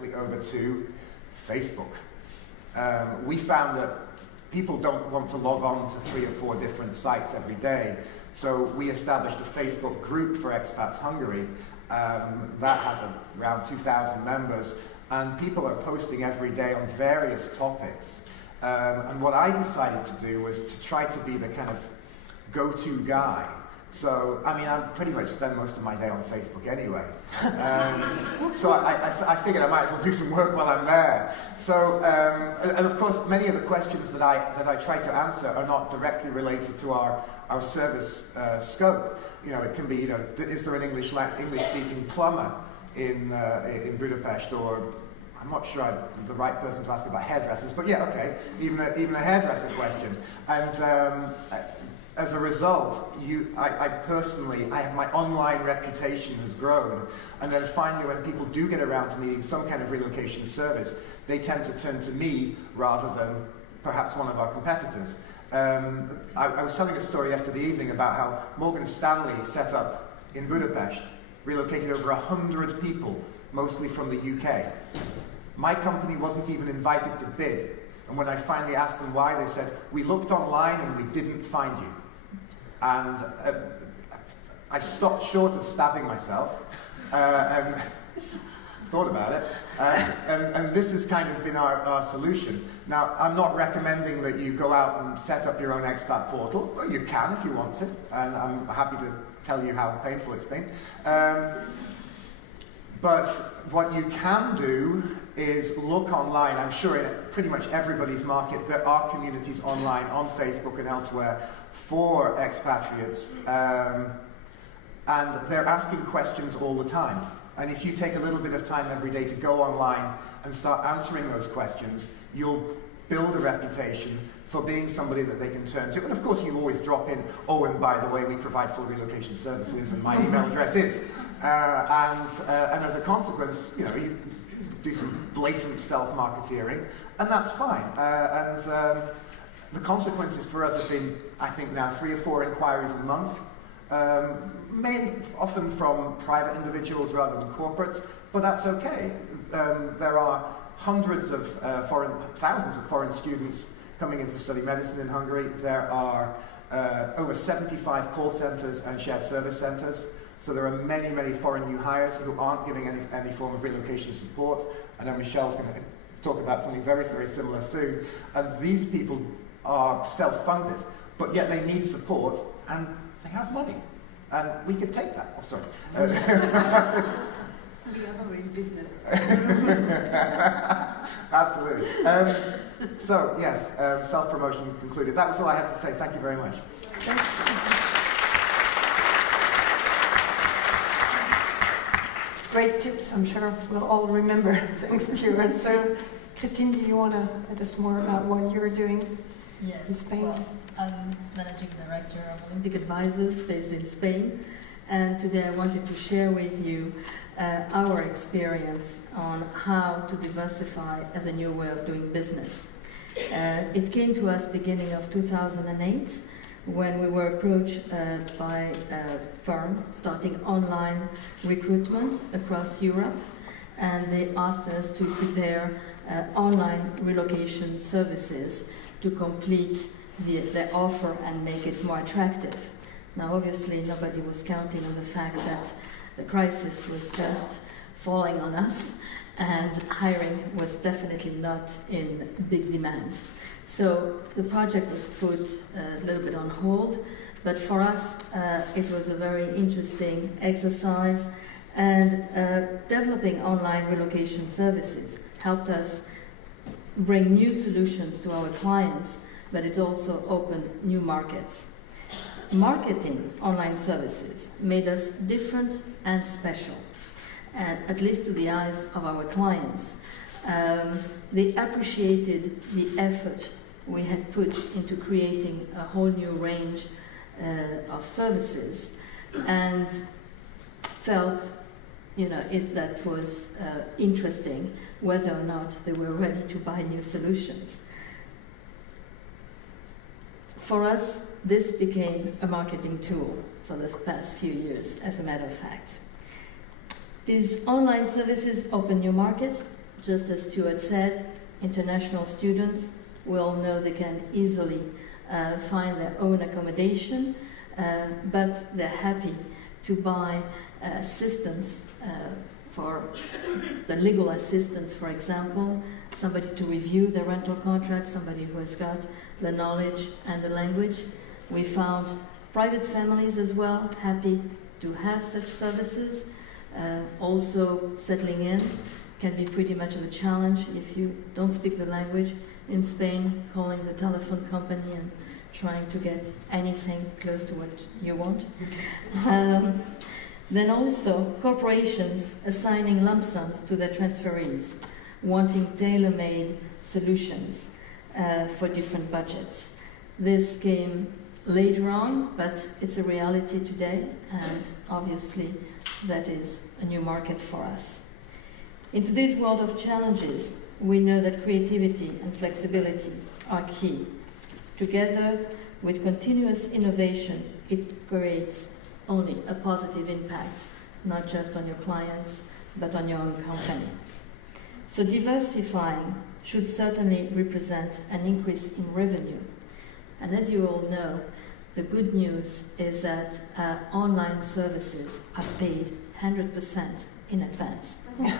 effectively over to Facebook. We found that people don't want to log on to 3 or 4 different sites every day, so we established a Facebook group for Expats Hungary that has around 2,000 members, and people are posting every day on various topics. And what I decided to do was to try to be the kind of go-to guy. So, I mean, I pretty much spend most of my day on Facebook anyway. So I figured I might as well do some work while I'm there. So, and of course, many of the questions that I try to answer are not directly related to our service scope. You know, it can be, you know, is there an English-speaking plumber in Budapest, or I'm not sure I'm the right person to ask about hairdressers, but yeah, okay, even a hairdresser question. And as a result, my online reputation has grown, and then finally when people do get around to needing some kind of relocation service, they tend to turn to me rather than perhaps one of our competitors. I was telling a story yesterday evening about how Morgan Stanley set up in Budapest, relocated over 100 people, mostly from the UK. My company wasn't even invited to bid, and when I finally asked them why, they said, "We looked online and we didn't find you." And I stopped short of stabbing myself and thought about it. And this has kind of been our solution. Now, I'm not recommending that you go out and set up your own expat portal. Well, you can if you want to, and I'm happy to tell you how painful it's been. But what you can do is look online. I'm sure in pretty much everybody's market there are communities online, on Facebook and elsewhere, for expatriates, and they're asking questions all the time. And if you take a little bit of time every day to go online and start answering those questions, you'll build a reputation for being somebody that they can turn to. And of course you always drop in, "Oh, and by the way, we provide full relocation services, and my email address is." And as a consequence, you know, you do some blatant self-marketeering, and that's fine. The consequences for us have been, I think now, 3 or 4 inquiries a month, often from private individuals rather than corporates, but that's okay. There are thousands of foreign students coming in to study medicine in Hungary. There are over 75 call centres and shared service centres. So there are many, many foreign new hires who aren't giving any form of relocation support. I know Michelle's going to talk about something very, very similar soon. And these people are self-funded, but yet they need support, and they have money. And we could take that. Oh, sorry. We are in business. Absolutely. So, yes, self-promotion concluded. That was all I had to say. Thank you very much. Thanks. Great tips. I'm sure we'll all remember thanks to you. And so, Christine, do you want to tell us more about what you're doing in Spain? Well, I'm Managing Director of Olympic Advisors based in Spain. And today I wanted to share with you our experience on how to diversify as a new way of doing business. It came to us beginning of 2008 when we were approached by a firm starting online recruitment across Europe, and they asked us to prepare online relocation services to complete their offer and make it more attractive. Now obviously nobody was counting on the fact that the crisis was just falling on us and hiring was definitely not in big demand. So the project was put a little bit on hold, but for us it was a very interesting exercise, and developing online relocation services helped us bring new solutions to our clients, but it also opened new markets. Marketing online services made us different and special, and at least to the eyes of our clients. They appreciated the effort we had put into creating a whole new range of services, and felt, that was interesting, whether or not they were ready to buy new solutions. For us, this became a marketing tool for the past few years, as a matter of fact. These online services open new markets, just as Stuart said, international students, we all know they can easily find their own accommodation, but they're happy to buy assistance for the legal assistance, for example, somebody to review the rental contract, somebody who has got the knowledge and the language. We found private families as well, happy to have such services. Also, settling in can be pretty much of a challenge if you don't speak the language. In Spain, calling the telephone company and trying to get anything close to what you want. Then also, corporations assigning lump sums to their transferees, wanting tailor-made solutions for different budgets. This came later on, but it's a reality today, and obviously that is a new market for us. In today's world of challenges, we know that creativity and flexibility are key. Together with continuous innovation, it creates only a positive impact, not just on your clients, but on your own company. So diversifying should certainly represent an increase in revenue. And as you all know, the good news is that online services are paid 100% in advance,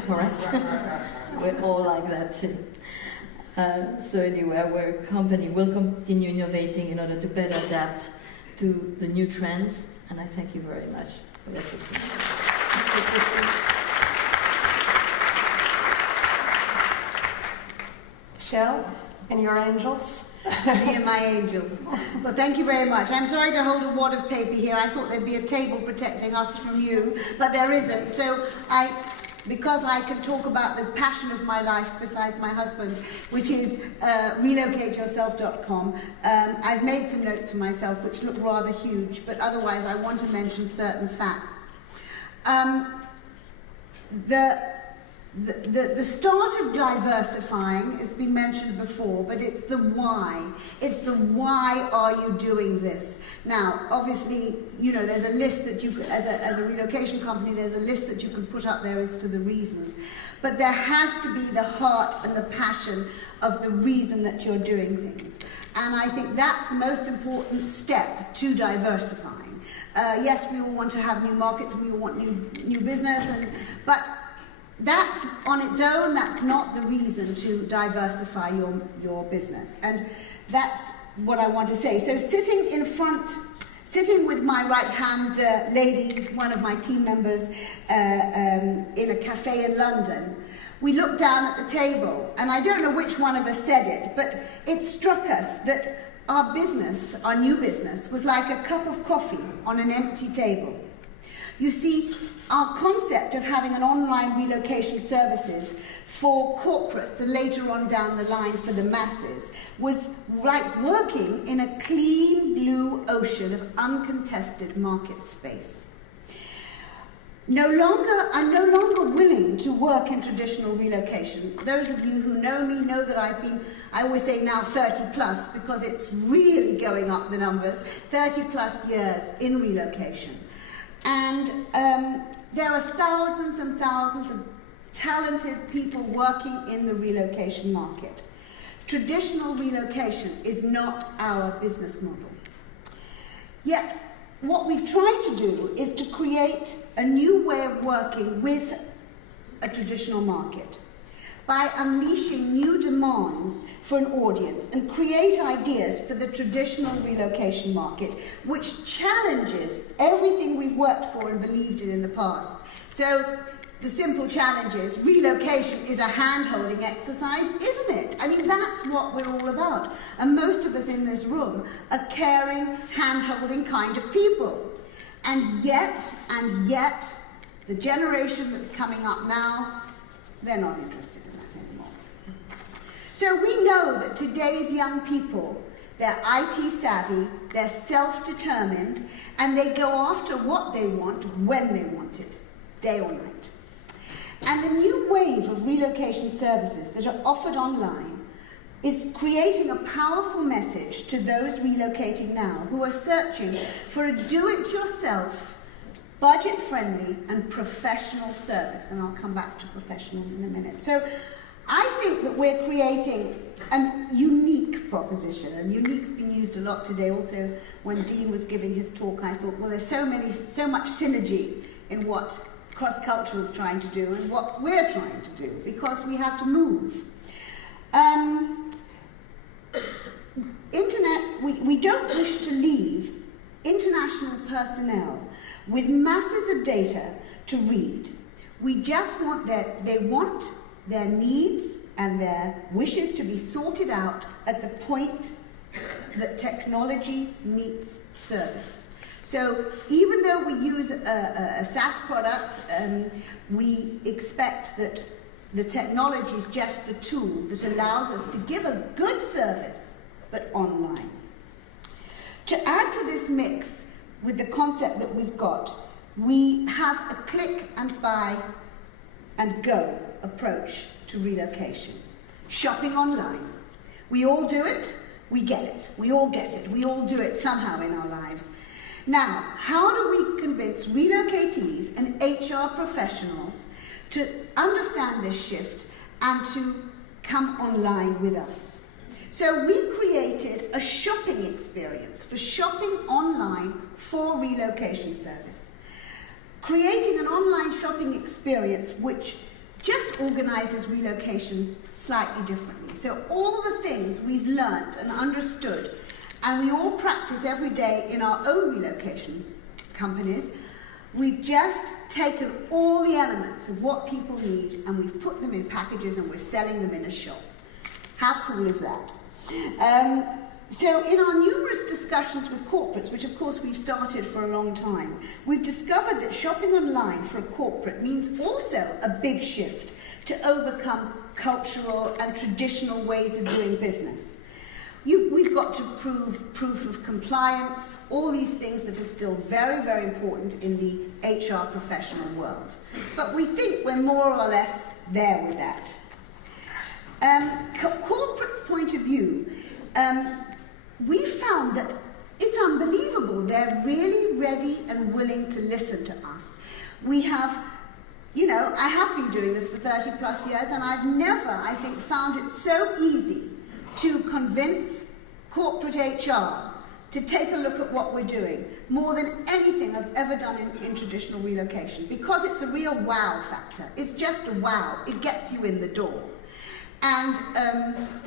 correct? We're all like that too. So anyway, our company will continue innovating in order to better adapt to the new trends, and I thank you very much for the assistance. Michelle, and your angels. Me and my angels. Well, thank you very much. I'm sorry to hold a wad of paper here. I thought there'd be a table protecting us from you, but there isn't. So because I can talk about the passion of my life besides my husband, which is relocateyourself.com, I've made some notes for myself which look rather huge, but otherwise I want to mention certain facts. The start of diversifying has been mentioned before, but it's the why. It's the why are you doing this? Now, obviously, you know, there's a list that you could, as a relocation company, there's a list that you can put up there as to the reasons. But there has to be the heart and the passion of the reason that you're doing things. And I think that's the most important step to diversifying. Yes, we all want to have new markets and we all want new business, but that's on its own, that's not the reason to diversify your business. And that's what I want to say. So sitting with my right-hand lady, one of my team members, in a cafe in London, we looked down at the table, and I don't know which one of us said it, but it struck us that our business, our new business, was like a cup of coffee on an empty table. You see, our concept of having an online relocation services for corporates and later on down the line for the masses was like working in a clean blue ocean of uncontested market space. I'm no longer willing to work in traditional relocation. Those of you who know me know that I always say now 30 plus because it's really going up the numbers, 30 plus years in relocation. And there are thousands and thousands of talented people working in the relocation market. Traditional relocation is not our business model. Yet, what we've tried to do is to create a new way of working with a traditional market by unleashing new demands for an audience and create ideas for the traditional relocation market, which challenges everything we've worked for and believed in the past. So the simple challenge is relocation is a hand-holding exercise, isn't it? I mean, that's what we're all about. And most of us in this room are caring, hand-holding kind of people. And yet, the generation that's coming up now, they're not interested in that anymore. So we know that today's young people, they're IT savvy, they're self-determined, and they go after what they want when they want it, day or night. And the new wave of relocation services that are offered online is creating a powerful message to those relocating now who are searching for a do-it-yourself, budget-friendly and professional service. And I'll come back to professional in a minute. So I think that we're creating a unique proposition, and unique's been used a lot today. Also, when Dean was giving his talk, I thought, well, there's so much synergy in what cross-cultural is trying to do and what we're trying to do, because we have to move. We don't wish to leave international personnel with masses of data to read. We just want their needs and their wishes to be sorted out at the point that technology meets service. So even though we use a SaaS product, we expect that the technology is just the tool that allows us to give a good service, but online. To add to this mix with the concept that we've got, we have a click and buy and go approach to relocation. Shopping online. We all do it, we get it. We all get it. We all do it somehow in our lives. Now, how do we convince relocatees and HR professionals to understand this shift and to come online with us? So we created a shopping experience for shopping online for relocation service. Creating an online shopping experience which just organizes relocation slightly differently. So all the things we've learned and understood, and we all practice every day in our own relocation companies, we've just taken all the elements of what people need and we've put them in packages and we're selling them in a shop. How cool is that? So in our numerous discussions with corporates, which of course we've started for a long time, we've discovered that shopping online for a corporate means also a big shift to overcome cultural and traditional ways of doing business. We've got to prove proof of compliance, all these things that are still very, very important in the HR professional world. But we think we're more or less there with that. Corporate's point of view, we found that it's unbelievable. They're really ready and willing to listen to us. We have, I have been doing this for 30 plus years, and I've never, I think, found it so easy to convince corporate HR to take a look at what we're doing, more than anything I've ever done in traditional relocation, because it's a real wow factor. It's just a wow. It gets you in the door. And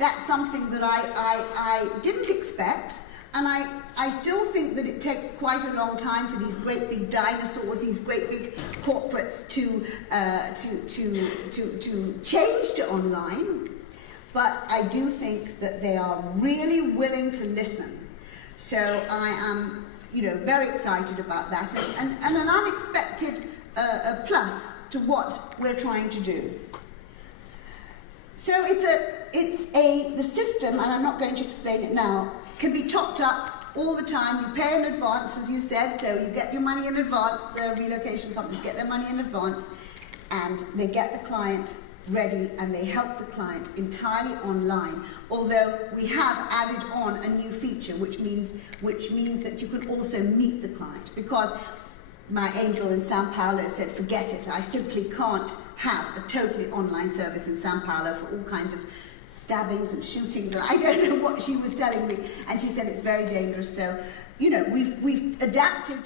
that's something that I didn't expect, and I still think that it takes quite a long time for these great big dinosaurs, these great big corporates to change to online. But I do think that they are really willing to listen. So I am, very excited about that, and an unexpected plus to what we're trying to do. So the system, and I'm not going to explain it now, can be topped up all the time. You pay in advance, as you said, so you get your money in advance. Relocation companies get their money in advance, and they get the client ready, and they help the client entirely online. Although we have added on a new feature, which means that you can also meet the client, because my angel in Sao Paulo said, forget it, I simply can't have a totally online service in Sao Paulo for all kinds of stabbings and shootings, and I don't know what she was telling me, and she said it's very dangerous. So, we've adapted